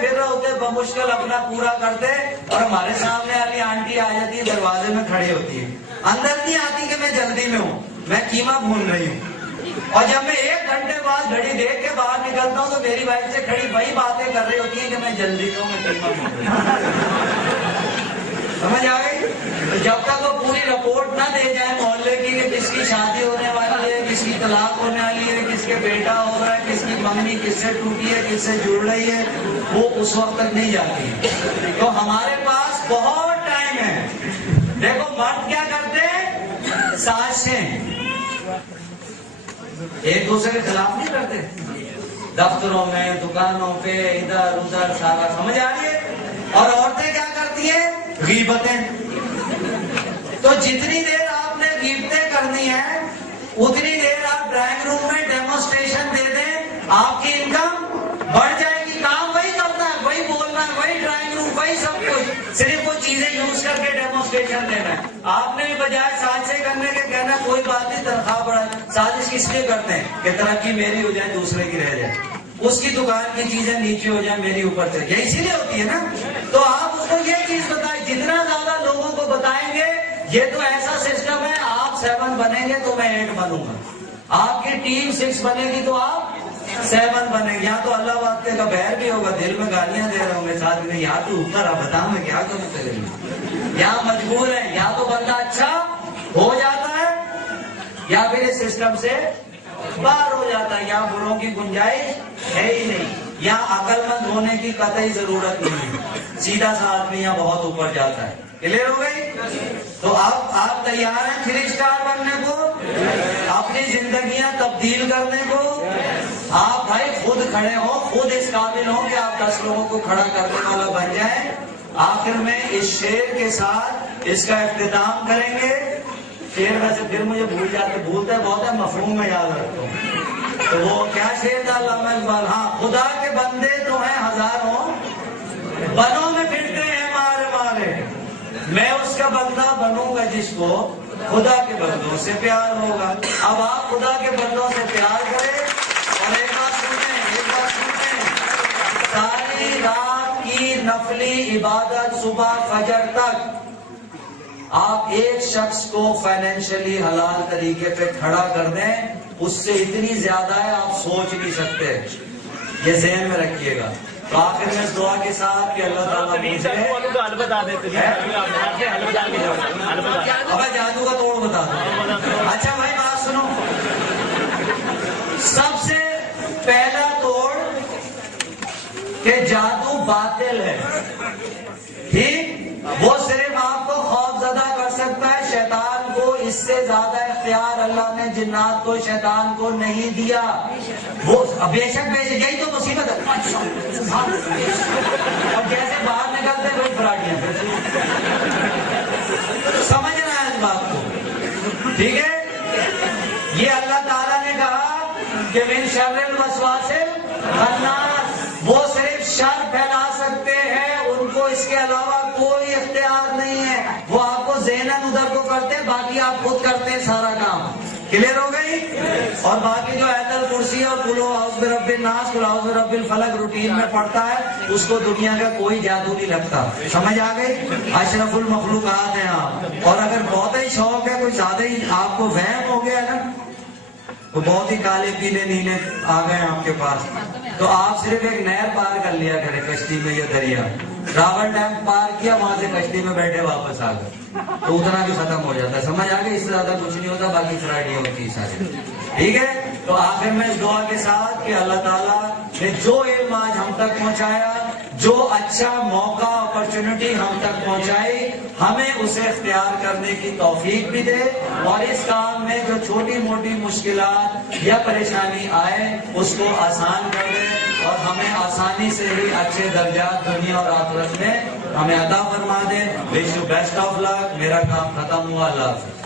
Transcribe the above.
پھر رہے ہوتے بمشکل اپنا پورا کرتے اور ہمارے سامنے والی آنٹی آ جاتی ہے دروازے میں کھڑی ہوتی ہے, اندر نہیں آتی کہ میں جلدی میں ہوں, میں قیمہ بھون رہی ہوں. اور جب میں 1 گھنٹے بعد گھڑی دیکھ کے باہر نکلتا ہوں تو میری وائف سے کھڑی وہی باتیں کر رہی ہوتی ہیں کہ میں جلدی میں ہوں, میں قیمہ بھون رہی ہوں. سمجھ آ گئی؟ تو جب تک وہ پوری رپورٹ نہ دے جائے محلے کی کہ کس کی شادی ہونے والی ہے, کس کی طلاق ہونے والی ہے, کس کے بیٹا ہو رہا ہے, کس کی منگنی کس سے ٹوٹی ہے, کس سے جڑ رہی ہے, وہ اس وقت تک نہیں جاتی. تو ہمارے پاس بہت ٹائم ہے. دیکھو مرد کیا کرتے ہیں, سازشیں ایک دوسرے کے خلاف نہیں کرتے, دفتروں میں, دکانوں پہ, ادھر ادھر سارا. سمجھ آ رہی ہے؟ اور عورتیں کیا کرتی ہیں, غیبتیں. تو جتنی دیر آپ نے غیبتیں کرنی ہے اتنی دیر آپ ڈرائنگ روم میں ڈیمونسٹریشن دے دیں, آپ کی انکم بڑھ جائے گی. کام وہی کرنا ہے, وہی بولنا ہے, وہی ڈرائنگ روم, وہی سب کچھ, صرف وہ چیزیں یوز کر کے ڈیمونسٹریشن دینا ہے. آپ نے بھی بجائے سازشیں کرنے کے کہنا کوئی بات نہیں تنخواہ بڑھائے. سازش کس لیے کرتے ہیں کہ ترقی میری ہو جائے دوسرے کی رہ جائے, اس کی دکان کی چیزیں نیچے ہو جائیں میری اوپر چل جائے, اسی لیے ہوتی ہے نا. تو آپ اس کو یہ چیز بتائیں, جتنا زیادہ لوگوں کو بتائیں گے یہ تو ایسا سسٹم ہے, آپ 7 بنیں گے تو میں 8 بنوں گا, آپ کی ٹیم 6 بنے گی تو آپ 7 بنے گی. یا تو اللہ واسطے کا بہر بھی ہوگا, دل میں گالیاں دے رہے ہوں گے ساتھ میں, یا تو اوپر آپ بتا میں کیا کروں تیرے لیے, یا مجبور ہے, یا تو بندہ اچھا ہو جاتا ہے یا پھر اس سسٹم سے باہر ہو جاتا ہے, یا بروں کی گنجائش ہے ہی نہیں, یا عقل مند ہونے کی قطعی ضرورت نہیں ہے, سیدھا سا آدمی یا بہت اوپر جاتا ہے. کلیئر ہو گئی؟ تو آپ تیار ہیں 3 اسٹار بننے کو, اپنی زندگیاں تبدیل کرنے کو؟ آپ بھائی خود کھڑے ہو, خود اس قابل ہو کہ آپ 10 لوگوں کو کھڑا کرنے والا بن جائیں. آخر میں اس شعر کے ساتھ اس کا اختتام کریں گے. شعر ویسے پھر مجھے بھولتا ہے بہت ہے, مفہوم میں یاد رکھتا ہوں. تو وہ کیا شعر تھا علامہ اقبال, ہاں, خدا کے بندے تو ہیں ہزاروں, بنوں میں پھرتے ہیں مارے مارے, میں اس کا بندہ بنوں گا جس کو خدا کے بندوں سے پیار ہوگا. اب آپ خدا کے بندوں سے پیار کریں اور ایک بات سنیں, ساری رات کی نفلی عبادت صبح فجر تک آپ ایک شخص کو فائنینشلی حلال طریقے پہ کھڑا کر دیں, اس سے اتنی زیادہ ہے آپ سوچ نہیں سکتے. یہ ذہن میں رکھیے گا. تو آخر میں اس دعا کے ساتھ کہ اللہ تعالیٰ اب جادو کا توڑ بتا دو. اچھا بھائی بات سنو, سب سے پہلا توڑ کہ جادو باطل ہے, ٹھیک, وہ صرف آپ کو خوف زدہ کر سکتا ہے, شیطان کو اس سے زیادہ اختیار اللہ نے جنات کو شیطان کو نہیں دیا. وہ بے شک یہی تو مصیبت ہے. اب جیسے باہر نکلتے وہی فراڈیاں, سمجھنا ہے اس بات کو, ٹھیک ہے. یہ اللہ تعالیٰ نے کہا کہ من شر الوسواس الخناس, وہ صرف شر پھیلا سکتے ہیں, ان کو اس کے علاوہ کوئی اختیار نہیں ہے. وہ آپ کو ذہناً ادھر کو کرتے ہیں, باقی آپ خود کرتے ہیں سارا کام. کلیئر ہو گئی؟ اور باقی جو آیت الکرسی اور قل اعوذ برب الناس, قل اعوذ برب الفلق روٹین میں پڑھتا ہے, اس کو دنیا کا کوئی جادو نہیں لگتا. سمجھ آ گئی؟ اشرف المخلوقات ہیں آپ. اور اگر بہت ہی شوق ہے, کوئی زیادہ ہی آپ کو وہم ہو گیا نا, تو بہت ہی کالے پیلے نیلے آ گئے آپ کے پاس, تو آپ صرف ایک نہر پار کر لیا کریں کشتی میں, یا دریا راول ڈیم پار کیا, وہاں سے کشتی میں بیٹھے واپس آ گئے, تو اتنا بھی ختم ہو جاتا ہے. سمجھ آ گئی؟ اس سے زیادہ کچھ نہیں ہوتا, باقی فراڈیاں ہوتی ہے ساری. ٹھیک ہے. تو آخر میں اس دعا کے ساتھ کہ اللہ تعالیٰ نے جو علم آج ہم تک پہنچایا, جو اچھا موقع اپرچونٹی ہم تک پہنچائی, ہمیں اسے اختیار کرنے کی توفیق بھی دے, اور اس کام میں جو چھوٹی موٹی مشکلات یا پریشانی آئے اس کو آسان کر دے, اور ہمیں آسانی سے ہی اچھے درجات دنیا اور آخرت میں ہمیں عطا فرما دے. وش یو بیسٹ آف لک. میرا کام ختم ہوا. اللہ حافظ.